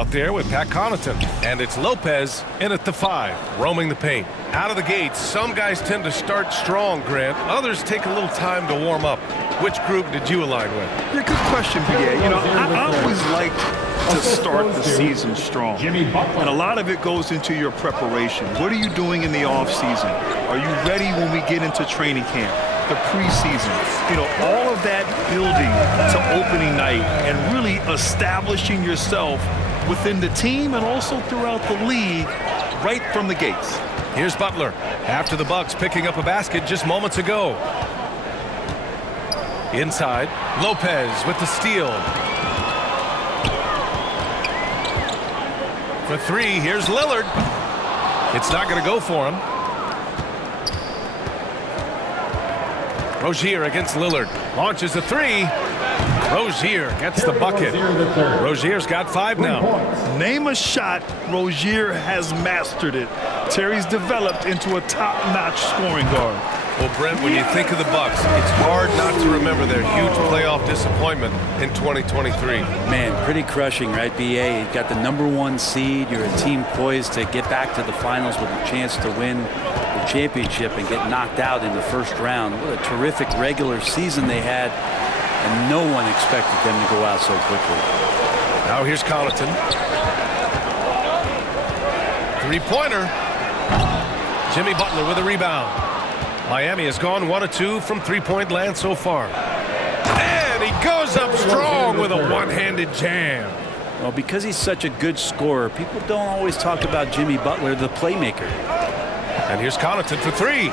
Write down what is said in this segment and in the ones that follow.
out there with Pat Connaughton. And it's Lopez in at the 5, roaming the paint. Out of the gates, some guys tend to start strong, Grant. Others take a little time to warm up. Which group did you align with? Yeah, good question, BA. You know, I always like to start the season strong. And a lot of it goes into your preparation. What are you doing in the offseason? Are you ready when we get into training camp? The preseason, you know, all of that building to opening night and really establishing yourself within the team and also throughout the league right from the gates. Here's Butler after the Bucks picking up a basket just moments ago. Inside, Lopez with the steal. For 3, here's Lillard. It's not going to go for him. Rozier against Lillard. Launches a 3. Rozier gets the bucket. Rozier's got 5 now. Name a shot, Rozier has mastered it. Terry's developed into a top-notch scoring guard. Well, Brent, when you think of the Bucks, it's hard not to remember their huge playoff disappointment in 2023. Man, pretty crushing, right, BA? You got the #1 seed. You're a team poised to get back to the finals with a chance to win the championship and get knocked out in the first round. What a terrific regular season they had, and no one expected them to go out so quickly. Now here's Connaughton. 3-pointer. Jimmy Butler with a rebound. Miami has gone 1 of 2 from 3-point land so far. And he goes up strong with a one-handed jam. Well, because he's such a good scorer, people don't always talk about Jimmy Butler, the playmaker. And here's Connaughton for 3.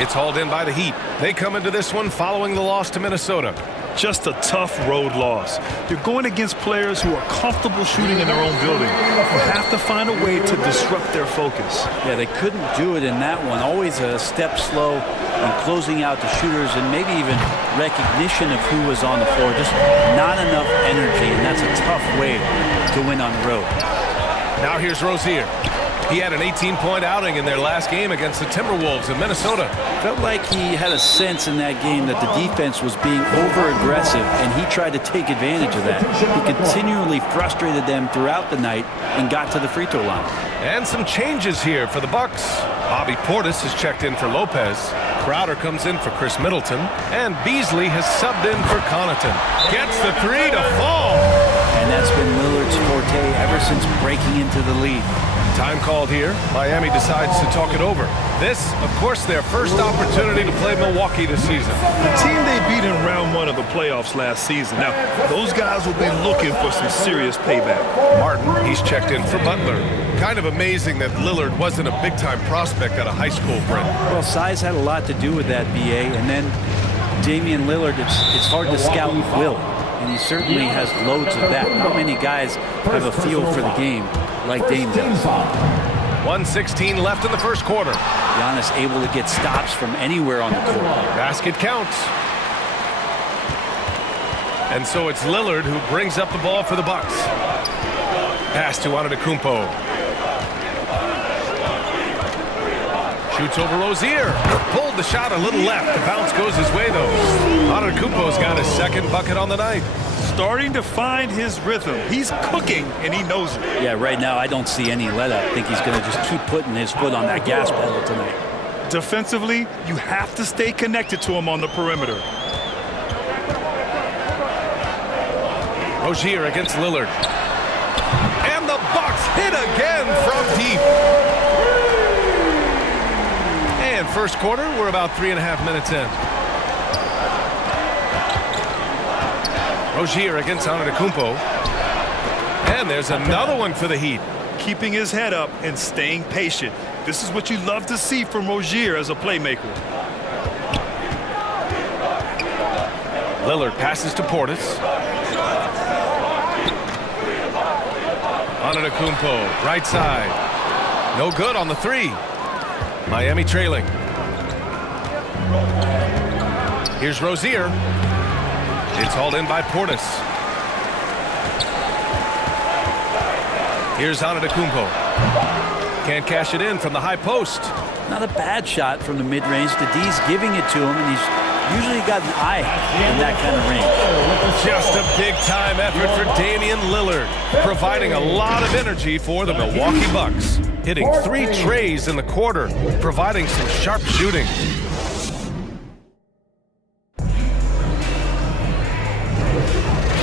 It's hauled in by the Heat. They come into this one following the loss to Minnesota. Just a tough road loss. You're going against players who are comfortable shooting in their own building. You have to find a way to disrupt their focus. Yeah, they couldn't do it in that one. Always a step slow in closing out the shooters and maybe even recognition of who was on the floor. Just not enough energy, and that's a tough way to win on the road. Now here's Rozier. He had an 18-point outing in their last game against the Timberwolves in Minnesota. Felt like he had a sense in that game that the defense was being over-aggressive, and he tried to take advantage of that. He continually frustrated them throughout the night and got to the free throw line. And some changes here for the Bucks. Bobby Portis has checked in for Lopez. Crowder comes in for Chris Middleton. And Beasley has subbed in for Connaughton. Gets the 3 to fall. And that's been Lillard's forte ever since breaking into the lead. Time called here. Miami decides to talk it over. This, of course, their first opportunity to play Milwaukee this season. The team they beat in round 1 of the playoffs last season. Now, those guys will be looking for some serious payback. Martin, he's checked in for Butler. Kind of amazing that Lillard wasn't a big-time prospect out of high school, Brent. Well, size had a lot to do with that, BA. And then Damian Lillard, it's hard to scout will. And he certainly has loads of that. Not many guys have a feel for the game like Dame does. 1:16 left in the first quarter. Giannis able to get stops from anywhere on the court. Basket counts. And so it's Lillard who brings up the ball for the Bucks. Pass to Antetokounmpo. Shoots over Rozier. Pulled the shot a little left. The bounce goes his way, though. Antetokounmpo's got his second bucket on the night. Starting to find his rhythm. He's cooking, and he knows it. Yeah, right now I don't see any let-up. I think he's going to just keep putting his foot on that gas pedal tonight. Defensively, you have to stay connected to him on the perimeter. Rozier against Lillard. And the Bucks hit again from deep. And first quarter, we're about 3.5 minutes in. Rozier against Antetokounmpo. And there's another one for the Heat. Keeping his head up and staying patient. This is what you love to see from Rozier as a playmaker. Lillard passes to Portis. Antetokounmpo, right side. No good on the 3. Miami trailing. Here's Rozier. It's hauled in by Portis. Here's Antetokounmpo. Can't cash it in from the high post. Not a bad shot from the mid-range. The D's giving it to him, and he's Usually got an eye in that kind of range. Just a big-time effort for Damian Lillard, providing a lot of energy for the Milwaukee Bucks. Hitting 3 trays in the quarter, providing some sharp shooting.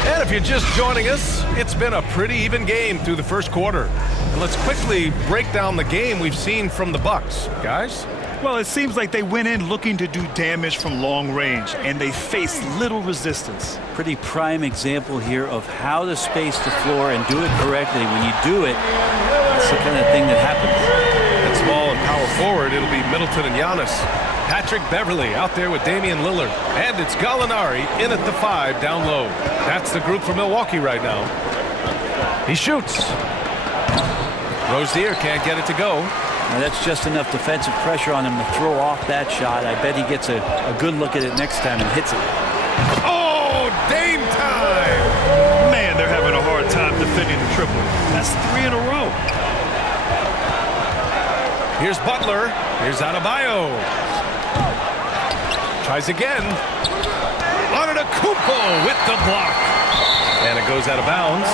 And if you're just joining us, it's been a pretty even game through the first quarter. And let's quickly break down the game we've seen from the Bucks. Guys? Well, it seems like they went in looking to do damage from long range, and they faced little resistance. Pretty prime example here of how to space the floor and do it correctly. When you do it, it's the kind of thing that happens. At small and power forward, it'll be Middleton and Giannis. Patrick Beverley out there with Damian Lillard. And it's Gallinari in at the 5 down low. That's the group for Milwaukee right now. He shoots. Rozier can't get it to go. Now that's just enough defensive pressure on him to throw off that shot. I bet he gets a good look at it next time and hits it. Oh, Dame time! Man, they're having a hard time defending the triple. That's 3 in a row. Here's Butler. Here's Adebayo. Tries again. Antetokounmpo with the block. And it goes out of bounds.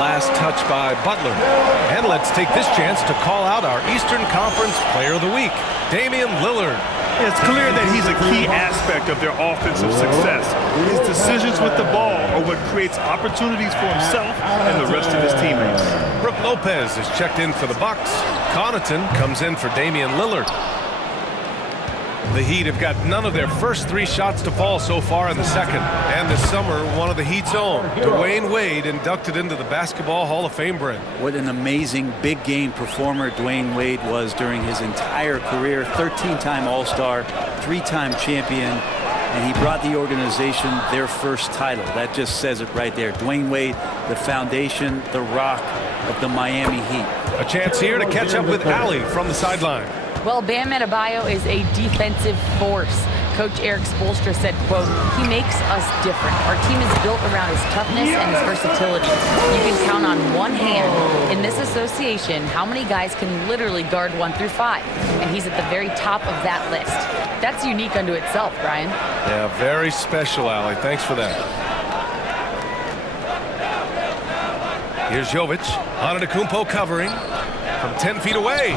Last touch by Butler. And let's take this chance to call out our Eastern Conference Player of the Week, Damian Lillard. It's clear that he's a key aspect of their offensive success. His decisions with the ball are what creates opportunities for himself and the rest of his teammates. Brook Lopez is checked in for the Bucks. Connaughton comes in for Damian Lillard. The Heat have got none of their first 3 shots to fall so far in the second. And this summer, one of the Heat's own, Dwayne Wade, inducted into the Basketball Hall of Fame, Brent. What an amazing big game performer Dwayne Wade was during his entire career. 13-time All-Star, 3-time champion, and he brought the organization their first title. That just says it right there. Dwayne Wade, the foundation, the rock of the Miami Heat. A chance here to catch up with Allie from the sideline. Well, Bam Adebayo is a defensive force. Coach Eric Spoelstra said, quote, "He makes us different. Our team is built around his toughness and his versatility. You can count on one hand in this association how many guys can literally guard 1 through 5. And he's at the very top of that list. That's unique unto itself, Brian." Yeah, very special, Allie. Thanks for that. Here's Jovic. Antetokounmpo covering from 10 feet away.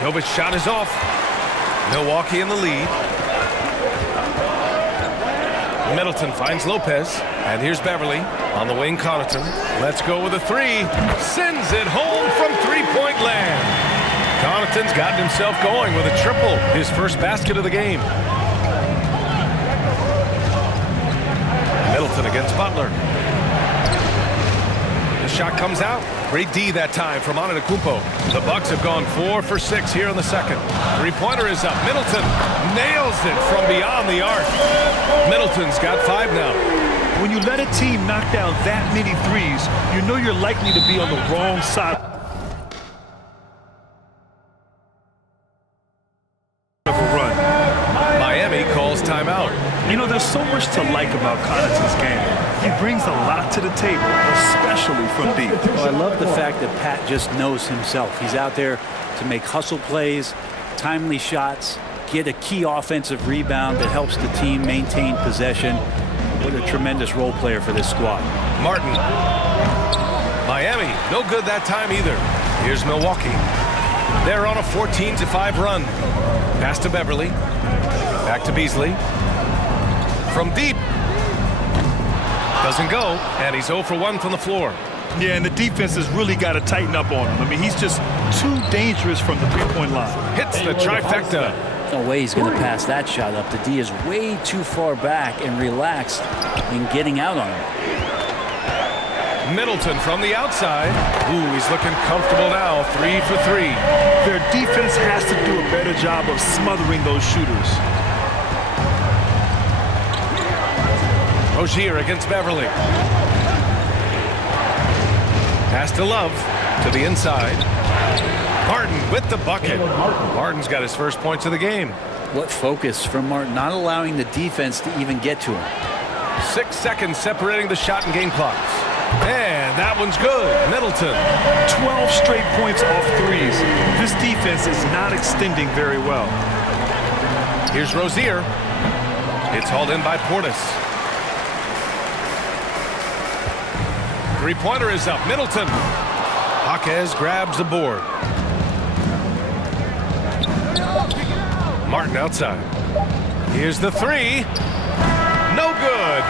Jovic's shot is off. Milwaukee in the lead. Middleton finds Lopez. And here's Beverley on the wing. Connaughton. Let's go with a 3. Sends it home from 3-point land. Connaughton's gotten himself going with a triple. His first basket of the game. Middleton against Butler. The shot comes out. Great D that time from Antetokounmpo. The Bucks have gone 4 for 6 here in the second. 3-pointer is up. Middleton nails it from beyond the arc. Middleton's got 5 now. When you let a team knock down that many threes, you know you're likely to be on the wrong side of a run. Miami calls timeout. You know, there's so much to like about Connaughton's game. He brings a lot to the table, especially from deep. Well, I love the fact that Pat just knows himself. He's out there to make hustle plays, timely shots, get a key offensive rebound that helps the team maintain possession. What a tremendous role player for this squad. Martin. Miami, no good that time either. Here's Milwaukee. They're on a 14-5 run. Pass to Beverley. Back to Beasley. From deep. Doesn't go, and he's 0 for 1 from the floor. Yeah, and the defense has really got to tighten up on him. I mean, he's just too dangerous from the 3-point line. Hits the trifecta. No way he's going to pass that shot up. The D is way too far back and relaxed in getting out on him. Middleton from the outside. Ooh, he's looking comfortable now. 3 for 3. Their defense has to do a better job of smothering those shooters. Rozier against Beverley. Pass to Love to the inside. Martin with the bucket. Martin's got his first points of the game. What focus from Martin, not allowing the defense to even get to him. 6 seconds separating the shot and game clocks. And that one's good. Middleton. 12 straight points off threes. This defense is not extending very well. Here's Rozier. It's hauled in by Portis. Three-pointer is up. Middleton. Jaquez grabs the board. Martin outside. Here's the three. No good.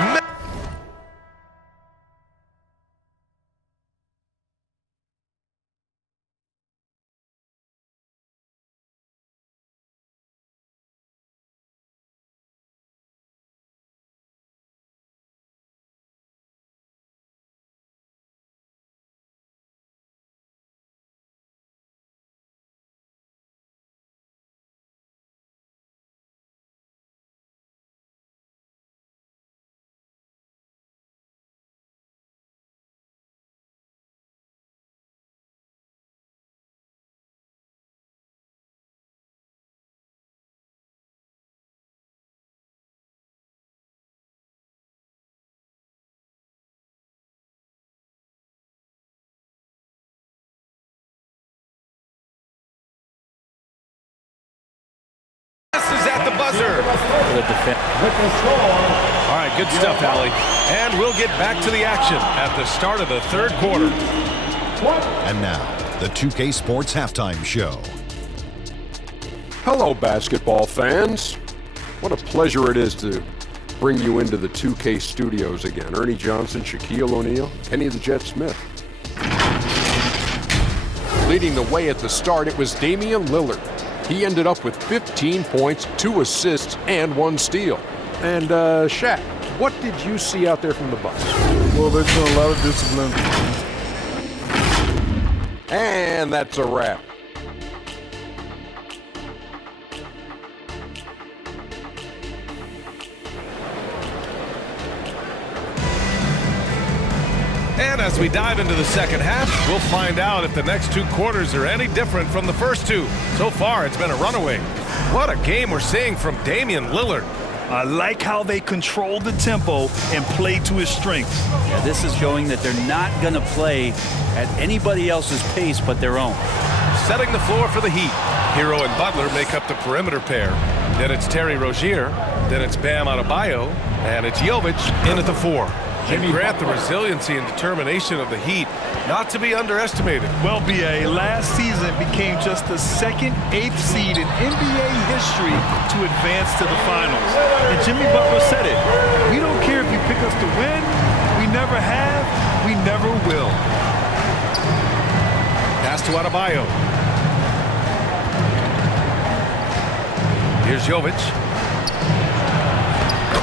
Is at the buzzer. All right, good stuff, Allie. And we'll get back to the action at the start of the third quarter. And now, the 2K Sports Halftime Show. Hello, basketball fans. What a pleasure it is to bring you into the 2K studios again. Ernie Johnson, Shaquille O'Neal, Kenny the Jet Smith. Leading the way at the start, it was Damian Lillard. He ended up with 15 points, 2 assists, and 1 steal. And, Shaq, what did you see out there from the Bucks? Well, they're showing a lot of discipline. And that's a wrap. And as we dive into the second half, we'll find out if the next 2 quarters are any different from the first 2. So far, it's been a runaway. What a game we're seeing from Damian Lillard. I like how they control the tempo and play to his strengths. Yeah, this is showing that they're not going to play at anybody else's pace but their own. Setting the floor for the Heat. Hero and Butler make up the perimeter pair. Then it's Terry Rozier. Then it's Bam Adebayo. And it's Jovic in at the 4. And grant the resiliency and determination of the Heat not to be underestimated. Well, B.A., last season became just the second 8th seed in NBA history to advance to the finals. And Jimmy Butler said it. We don't care if you pick us to win. We never have. We never will. Pass to Adebayo. Here's Jovic.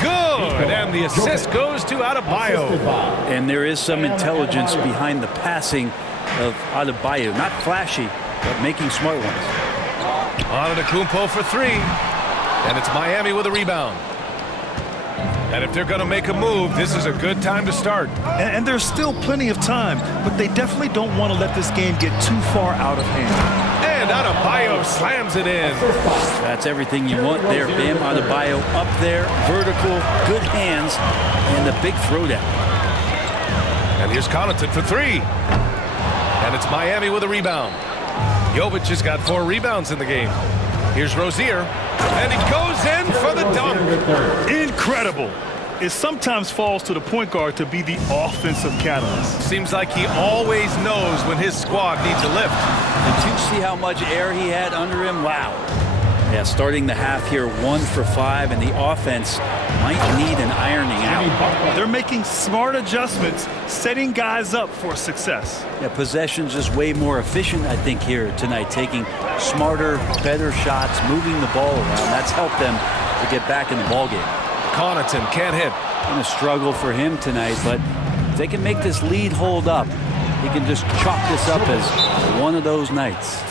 Good, and the assist goes to Adebayo. And there is some intelligence behind the passing of Adebayo. Not flashy, but making smart ones. Antetokounmpo for 3. And it's Miami with a rebound. And if they're going to make a move, this is a good time to start. And there's still plenty of time, but they definitely don't want to let this game get too far out of hand. And Adebayo slams it in. That's everything you want there. Bam Adebayo up there, vertical, good hands, and a big throwdown. And here's Connaughton for 3. And it's Miami with a rebound. Jovic has got 4 rebounds in the game. Here's Rozier. And he goes in for the dunk. Incredible. It sometimes falls to the point guard to be the offensive catalyst. Seems like he always knows when his squad needs a lift. Did you see how much air he had under him? Wow. Yeah, starting the half here, 1 for 5, and the offense might need an ironing out. They're making smart adjustments, setting guys up for success. Yeah, possession's just way more efficient, I think, here tonight, taking smarter, better shots, moving the ball around. That's helped them to get back in the ballgame. Connaughton can't hit. Been a struggle for him tonight, but if they can make this lead hold up, he can just chalk this up as one of those nights.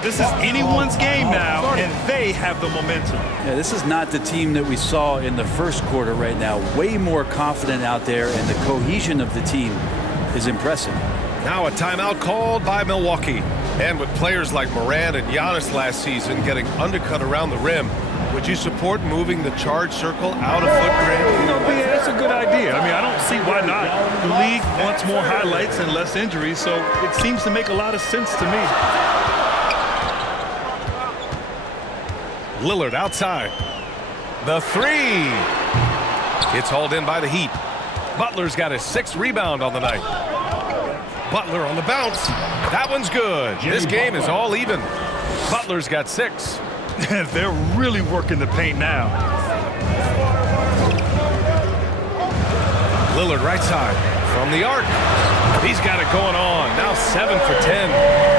This is anyone's game now, and they have the momentum. Yeah, this is not the team that we saw in the first quarter right now. Way more confident out there, and the cohesion of the team is impressive. Now a timeout called by Milwaukee. And with players like Morant and Giannis last season getting undercut around the rim, would you support moving the charge circle out of footprint? You know, yeah, that's a good idea. I mean, I don't see why not. The league wants more highlights and less injuries, so it seems to make a lot of sense to me. Lillard outside. The three. It's hauled in by the Heat. Butler's got his 6th rebound on the night. Butler on the bounce. That one's good. This game is all even. Butler's got 6. They're really working the paint now. Lillard right side from the arc. He's got it going on. Now 7 for 10.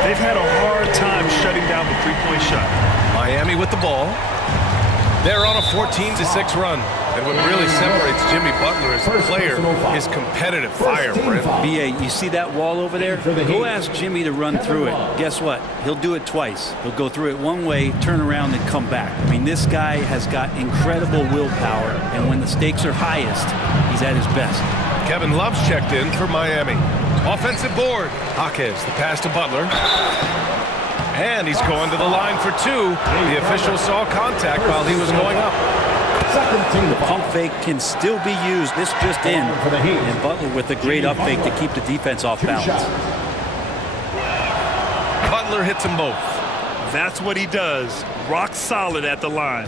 They've had a hard time shutting down the three-point shot. Miami with the ball. They're on a 14-6 run. And what really separates Jimmy Butler as a player is competitive fire, Brent. B.A., you see that wall over there? Go ask Jimmy to run through it. Guess what? He'll do it twice. He'll go through it one way, turn around, and come back. I mean, this guy has got incredible willpower, and when the stakes are highest, he's at his best. Kevin Love's checked in for Miami. Offensive board. Jaquez, the pass to Butler. And he's going to the line for 2. The official saw contact while he was going up. The pump fake can still be used. This just in. And Butler with a great up fake to keep the defense off balance. Butler hits them both. That's what he does. Rock solid at the line.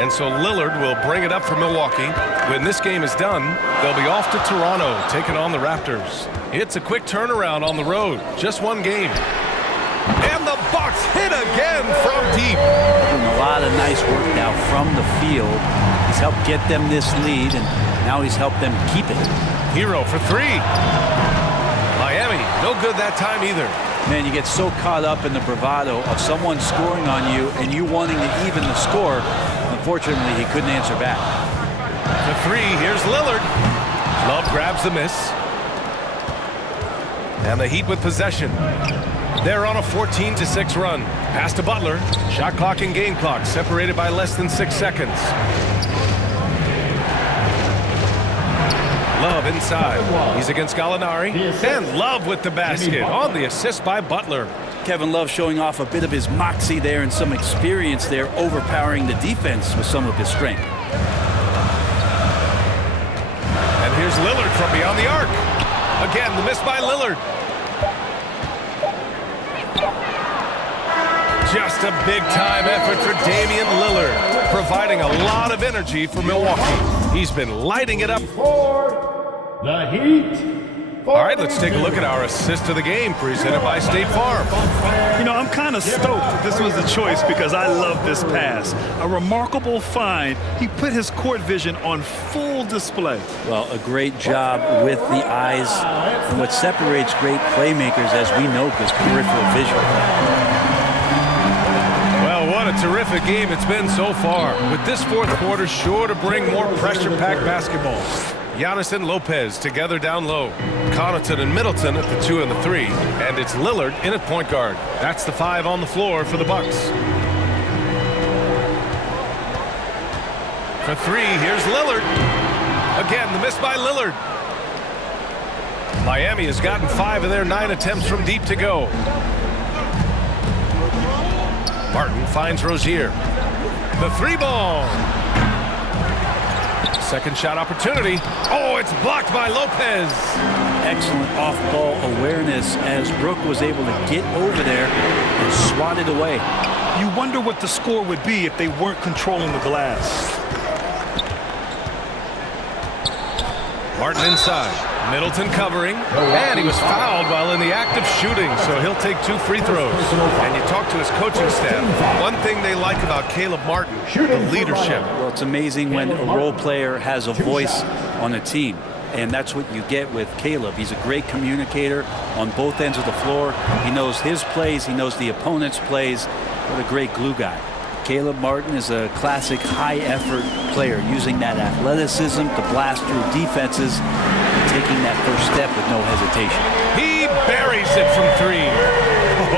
And so Lillard will bring it up for Milwaukee. When this game is done, they'll be off to Toronto, taking on the Raptors. It's a quick turnaround on the road. Just one game. And the Bucks hit again from deep. Doing a lot of nice work now from the field. He's helped get them this lead, and now he's helped them keep it. Hero for 3. Miami, no good that time either. Man, you get so caught up in the bravado of someone scoring on you and you wanting to even the score. Unfortunately, he couldn't answer back. The 3, here's Lillard. Love grabs the miss. And the Heat with possession. They're on a 14-6 run. Pass to Butler. Shot clock and game clock separated by less than 6 seconds. Love inside. He's against Gallinari. And Love with the basket on the assist by Butler. Kevin Love showing off a bit of his moxie there and some experience there, overpowering the defense with some of his strength. And here's Lillard from beyond the arc. Again, the miss by Lillard. Just a big-time effort for Damian Lillard, providing a lot of energy for Milwaukee. He's been lighting it up. The Heat. All right, let's take a look at our assist of the game presented by State Farm. You know, I'm kind of stoked that this was the choice because I love this pass. A remarkable find. He put his court vision on full display. Well, a great job with the eyes. And what separates great playmakers, as we know, is peripheral vision. Well, what a terrific game it's been so far. With this fourth quarter sure to bring more pressure-packed basketball. Giannis and Lopez together down low. Connaughton and Middleton at the 2 and the 3. And it's Lillard in at point guard. That's the 5 on the floor for the Bucks. For 3, here's Lillard. Again, the miss by Lillard. Miami has gotten 5 of their 9 attempts from deep to go. Martin finds Rozier. The 3-ball. Second shot opportunity. Oh, it's blocked by Lopez. Excellent off-ball awareness as Brook was able to get over there and swat it away. You wonder what the score would be if they weren't controlling the glass. Martin inside. Middleton covering. And he was fouled while in the act of shooting, so he'll take 2 free throws. And you talk to his coaching staff. One thing they like about Caleb Martin, the leadership. Well, it's amazing when a role player has a voice on a team. And that's what you get with Caleb. He's a great communicator on both ends of the floor. He knows his plays. He knows the opponent's plays. What a great glue guy. Caleb Martin is a classic high-effort player, using that athleticism to blast through defenses and taking that first step with no hesitation. He buries it from 3.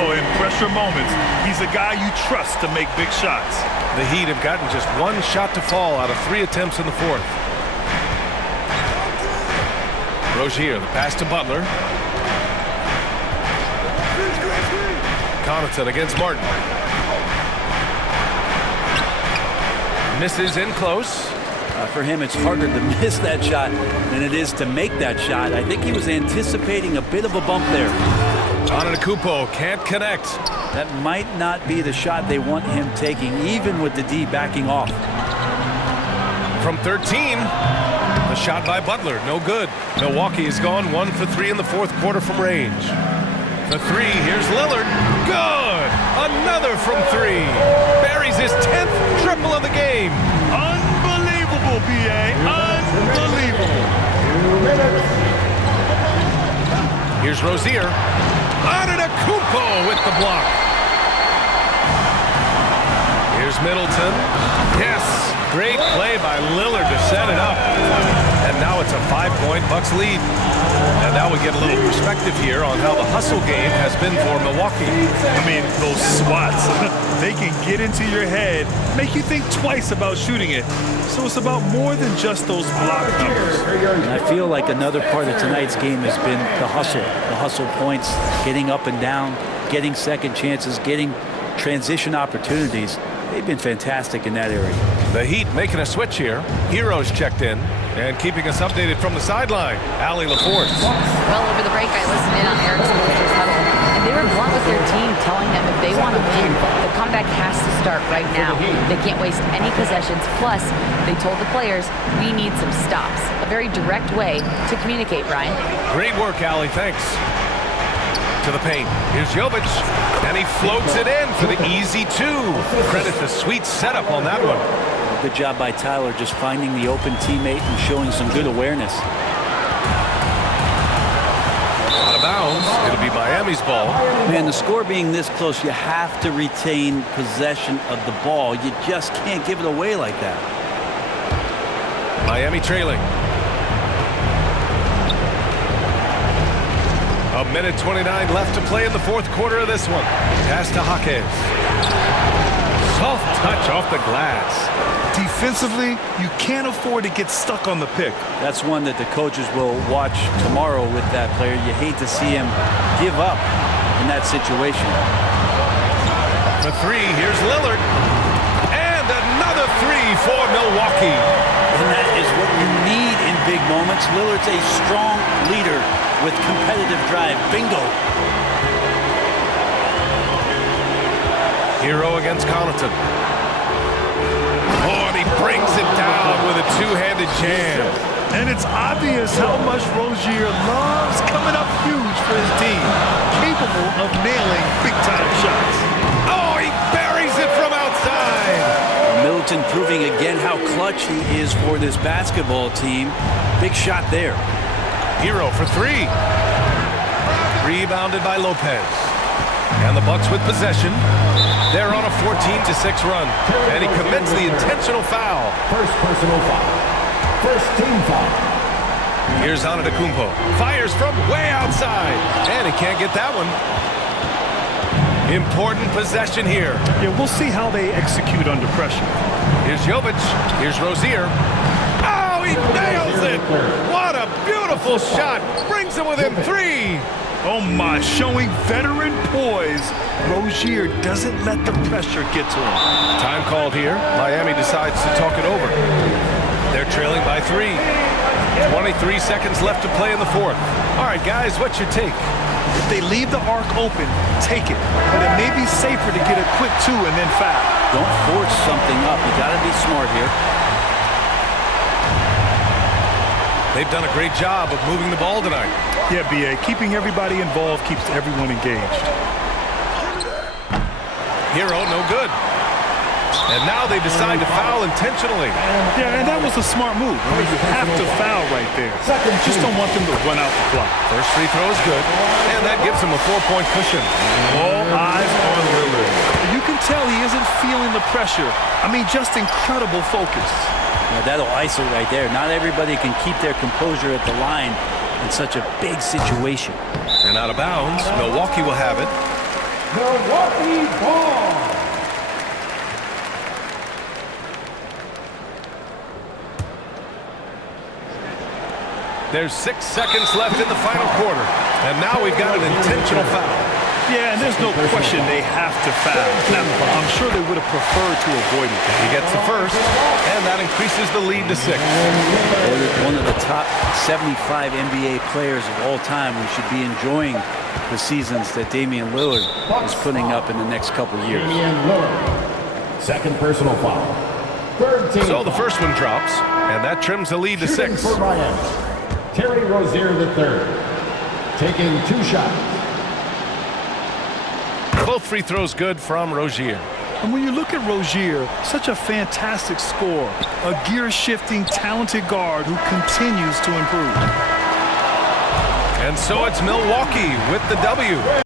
Oh, in pressure moments, he's a guy you trust to make big shots. The Heat have gotten just 1 shot to fall out of 3 attempts in the fourth. Rozier, the pass to Butler. Connaughton against Martin. Misses in close. For him, it's harder to miss that shot than it is to make that shot. I think he was anticipating a bit of a bump there. Antetokounmpo can't connect. That might not be the shot they want him taking, even with the D backing off. From 13, the shot by Butler, no good. Milwaukee has gone 1 for 3 in the fourth quarter from range. The three, here's Lillard, good! Another from 3. Buries his 10th triple of the game. Unbelievable, B.A. Unbelievable. Here's Rozier. Antetokounmpo with the block. Here's Middleton. Yes, great play by Lillard to set it up. And now it's a 5-point Bucks lead. And now we get a little perspective here on how the hustle game has been for Milwaukee. I mean, those swats, they can get into your head, make you think twice about shooting it. So it's about more than just those block numbers. And I feel like another part of tonight's game has been the hustle points, getting up and down, getting second chances, getting transition opportunities. They've been fantastic in that area. The Heat making a switch here. Heroes checked in and keeping us updated from the sideline. Allie LaForce. Well, over the break, I listened in on Eric Spoelstra's huddle, and they were blunt with their team, telling them if they want to win, the comeback has to start right now. They can't waste any possessions. Plus, they told the players, we need some stops. A very direct way to communicate, Brian. Great work, Allie. Thanks. To the paint. Here's Jovic, and he floats it in for the easy 2. Credit the sweet setup on that one. Good job by Tyler just finding the open teammate and showing some good awareness. Out of bounds. It'll be Miami's ball. Man, the score being this close, you have to retain possession of the ball. You just can't give it away like that. Miami trailing. A minute 29 left to play in the fourth quarter of this one. Pass to Jaquez. Soft touch off the glass. Defensively, you can't afford to get stuck on the pick. That's one that the coaches will watch tomorrow with that player. You hate to see him give up in that situation. The 3, here's Lillard. And another 3 for Milwaukee. And that is what you need in big moments. Lillard's a strong leader with competitive drive. Bingo. Hero against Connaughton. Oh, and he brings it down with a two-handed jam. And it's obvious how much Rozier loves coming up huge for his team. Capable of nailing big-time shots. Oh, he buries it from outside. Middleton proving again how clutch he is for this basketball team. Big shot there. Hero for 3. Rebounded by Lopez. And the Bucks with possession. They're on a 14-6 run. And he commits the intentional foul. First personal foul. First team foul. Here's Antetokounmpo. Fires from way outside. And he can't get that one. Important possession here. Yeah, we'll see how they execute under pressure. Here's Jovic. Here's Rozier. Oh, he nails it. What a beautiful shot. Brings him within 3. Oh my, showing veteran poise. Rozier doesn't let the pressure get to him. Time called here. Miami decides to talk it over. They're trailing by 3. 23 seconds left to play in the fourth. All right, guys, what's your take? If they leave the arc open, take it. But it may be safer to get a quick 2 and then foul. Don't force something up. You got to be smart here. They've done a great job of moving the ball tonight. Yeah, B.A. Keeping everybody involved keeps everyone engaged. Hero, no good. And now they decide to foul intentionally. Yeah, and that was a smart move. I mean, you have to foul right there. Just don't want them to run out the clock. First free throw is good. And that gives him a 4-point cushion. All eyes on Lillard. You can tell he isn't feeling the pressure. I mean, just incredible focus. Yeah, that'll ice it right there. Not everybody can keep their composure at the line in such a big situation. And out of bounds, Milwaukee will have it. Milwaukee ball. There's 6 seconds left in the final quarter. And now we've got an intentional foul. Yeah, and there's no question they have to foul. Now, I'm sure they would have preferred to avoid it. He gets the first, and that increases the lead to 6. One of the top 75 NBA players of all time. We should be enjoying the seasons that Damian Lillard is putting up in the next couple years. Damian Lillard. Second personal foul. Third team So the foul. first one drops, and that trims the lead to Shooting 6. for Miami, Terry Rozier III, taking 2 shots. Both free throws good from Rozier. And when you look at Rozier, such a fantastic scorer, a gear-shifting, talented guard who continues to improve. And so it's Milwaukee with the W.